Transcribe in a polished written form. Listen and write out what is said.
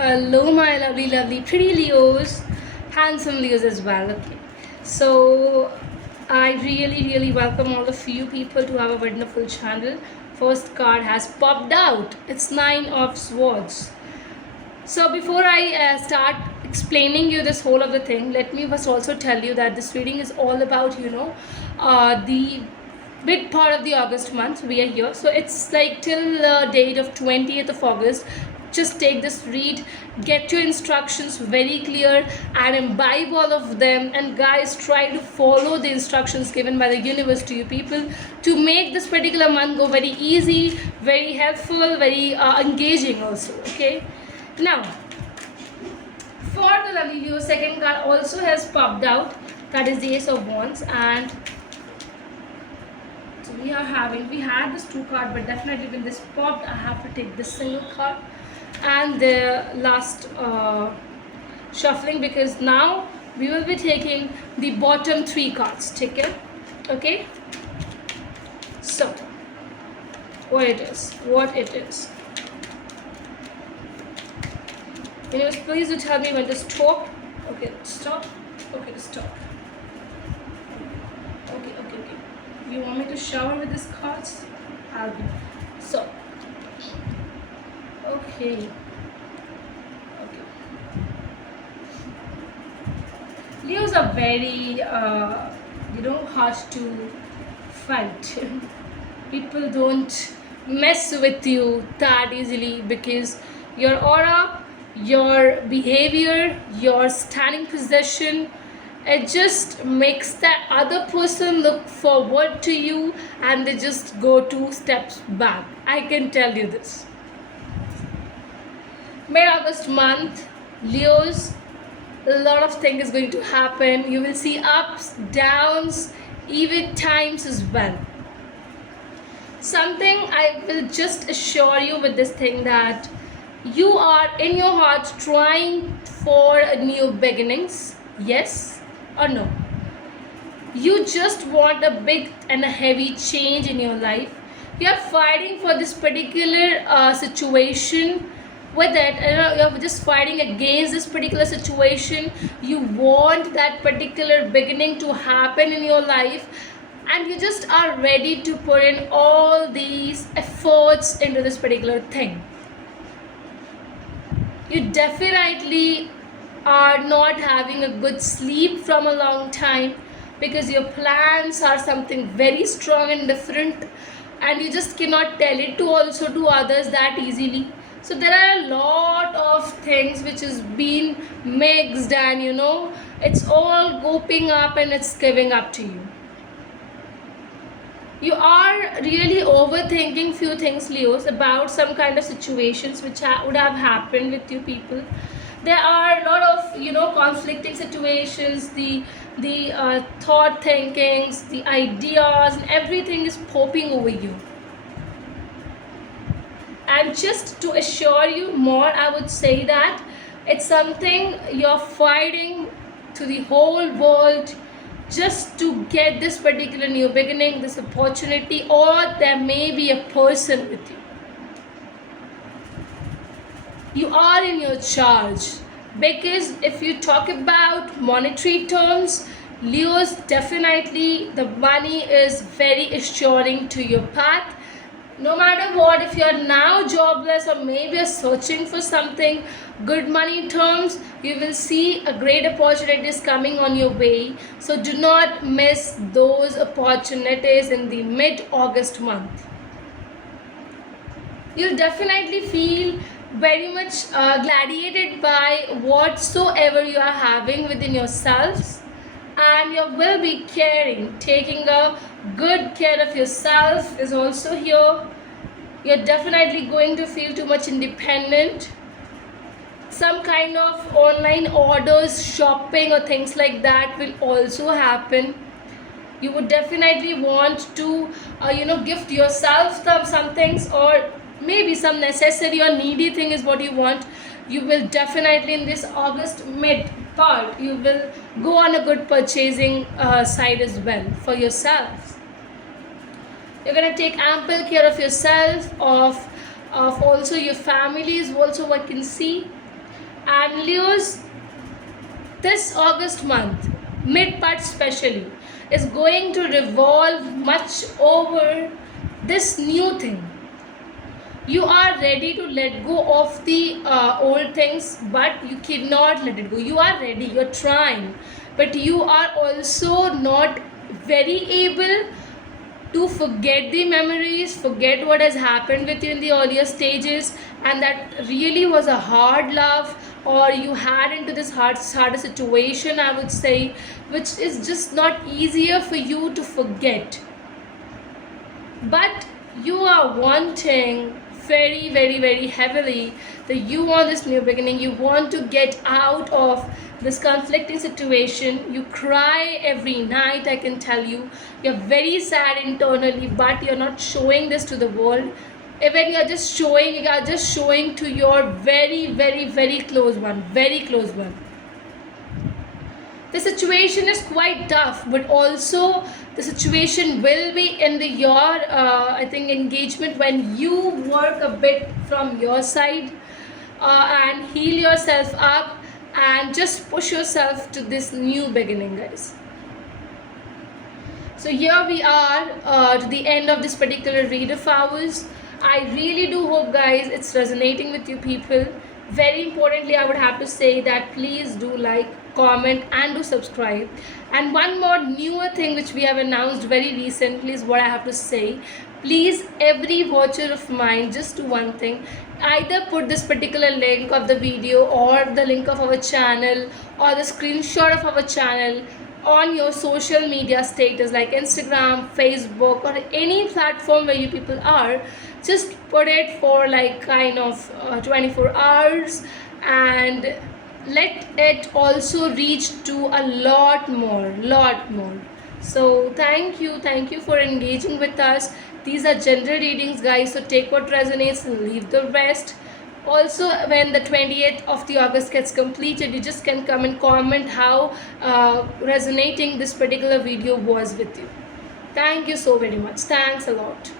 Hello, my lovely, lovely, pretty Leos, handsome Leos as well. Okay, so I really, really welcome all of you people to our wonderful channel. First card has popped out. It's Nine of Swords. So before I start explaining you this whole of the thing, let me first also tell you that this reading is all about the big part of the August month we are here. So it's like till the date of 20th of August. Just take this read, get your instructions very clear and imbibe all of them, and guys, try to follow the instructions given by the universe to you people to make this particular month go very easy, very helpful, very engaging also. Okay, now for the lovely viewer, second card also has popped out, that is the Ace of Wands. And so we had this two card, but definitely when this popped I have to take this single card and the last shuffling, because now we will be taking the bottom three cards. Take it. Okay, so what it is. Anyways, please do tell me when to stop. Okay, stop. Okay, stop. Okay. You want me to shower with these cards? I'll be. So, okay. Leos are very, hard to fight. People don't mess with you that easily because your aura, your behavior, your standing position, it just makes that other person look forward to you and they just go 2 steps back. I can tell you this. Mid-August month, Leos, a lot of things is going to happen. You will see ups, downs, even times as well. Something I will just assure you with this thing, that you are in your heart trying for new beginnings. Yes or no? You just want a big and a heavy change in your life. You are fighting for this particular situation with it. You're just fighting against this particular situation. You want that particular beginning to happen in your life, and you just are ready to put in all these efforts into this particular thing. You definitely are not having a good sleep from a long time because your plans are something very strong and different, and you just cannot tell it to others that easily. So there are a lot of things which is being mixed, and it's all goping up and it's giving up to you. You are really overthinking few things, Leos, about some kind of situations which would have happened with you people. There are a lot of conflicting situations, the thought thinkings, the ideas, and everything is popping over you. And just to assure you more, I would say that it's something you're fighting to the whole world just to get this particular new beginning, this opportunity, or there may be a person with you. You are in your charge, because if you talk about monetary terms, Leos, definitely the money is very assuring to your path. No matter what, if you are now jobless or maybe you're searching for something good money terms, you will see a great opportunities coming on your way. So do not miss those opportunities in the mid-August month. You'll definitely feel very much gladiated by whatsoever you are having within yourselves, and you will be caring, taking a good care of yourself is also here. You're definitely going to feel too much independent. Some kind of online orders, shopping or things like that will also happen. You would definitely want to gift yourself some things, or maybe some necessary or needy thing is what you want. You will definitely in this August mid part, you will go on a good purchasing side as well for yourself. You're going to take ample care of yourself, of also your family is also what I can see. And Leos, this August month, mid part especially, is going to revolve much over this new thing. You are ready to let go of the old things, but you cannot let it go. You are ready, you're trying, but you are also not very able to forget the memories, forget what has happened with you in the earlier stages, and that really was a hard love, or you had into this harder situation, I would say, which is just not easier for you to forget. But you are wanting very, very, very heavily that you want this new beginning, you want to get out of this conflicting situation. You cry every night, I can tell you. You're very sad internally, but you're not showing this to the world. Even you are just showing to your very, very, very close one, very close one. The situation is quite tough, but also the situation will be in the your I think engagement when you work a bit from your side and heal yourself up and just push yourself to this new beginning, guys. So here we are to the end of this particular read of ours. I really do hope, guys, it's resonating with you people. Very importantly, I would have to say that please do like, comment, and do subscribe. And one more newer thing which we have announced very recently is what I have to say. Please, every watcher of mine, just do one thing. Either put this particular link of the video or the link of our channel or the screenshot of our channel on your social media status like Instagram, Facebook, or any platform where you people are. Just put it for like kind of 24 hours and let it also reach to a lot more. So thank you for engaging with us. These are general readings, guys, so take what resonates and leave the rest. Also, when the 20th of the August gets completed, you just can come and comment how resonating this particular video was with you. Thank you so very much. Thanks a lot.